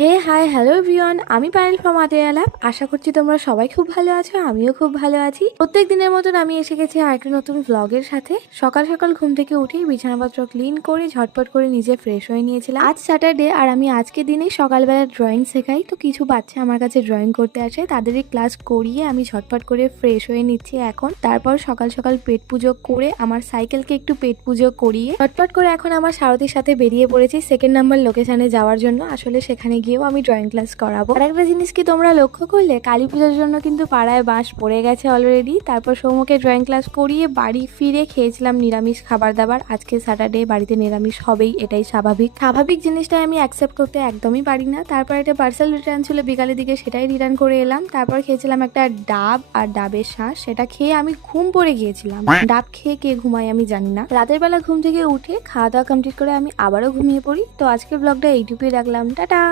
হে hi hello everyone, আমি Payel from আটেয়ালা। আশা করছি তোমরা সবাই খুব ভালো আছো, আমিও খুব ভালো আছি। প্রত্যেক দিনের মতন আমি এসে গেছি আরেকটা নতুন ভ্লগের সাথে। সকাল সকাল ঘুম থেকে উঠেই বিছানাপত্র ক্লিন করে ঝটপট করে নিজে ফ্রেশ হয়ে নিয়েছিলাম। আজ স্যাটারডে আর আমি আজকে দিনেই সকালবেলা ড্রয়িং শেখাই, তো কিছু বাচ্চা আমার কাছে ড্রয়িং করতে আসে, তাদেরই ক্লাস করিয়ে আমি ঝটপট করে ফ্রেশ হয়ে নিচ্ছি এখন। তারপর সকাল সকাল পেট পুজো করে আমার সাইকেলকে একটু পেট পুজো করিয়ে ঝটপট করে এখন আমার সারথীর সাথে বেরিয়ে পড়েছি সেকেন্ড নাম্বার লোকেশনে যাওয়ার জন্য। আসলে সেখানে গিয়েও আমি ড্রয়িং ক্লাস করাবো। আর একটা জিনিস কি তোমরা লক্ষ্য করলে, কালী পুজোর জন্য কিন্তু পাড়ায় বাঁশ পড়ে গেছে অলরেডি। তারপর সৌমকে ড্রয়িং ক্লাস করিয়ে বাড়ি ফিরে খেয়েছিলাম নিরামিষ খাবার দাবার। আজকে স্যাটারডে, বাড়িতে নিরামিষ হবেই, এটাই স্বাভাবিক। স্বাভাবিক জিনিসটাই আমি অ্যাকসেপ্ট করতে একদমই পারি না। তারপর একটা পার্সেল রিটার্ন ছিল বিকালের দিকে, সেটাই রিটার্ন করে এলাম। তারপর খেয়েছিলাম একটা ডাব আর ডাবের শাঁস, সেটা খেয়ে আমি ঘুম পড়ে গিয়েছিলাম। ডাব খেয়ে কে ঘুমায় আমি জানি না। রাতের বেলা ঘুম থেকে উঠে খাওয়া দাওয়া কমপ্লিট করে আমি আবারও ঘুমিয়ে পড়ি। তো আজকের ব্লগটা এইটুকুই রাখলাম, টাটা।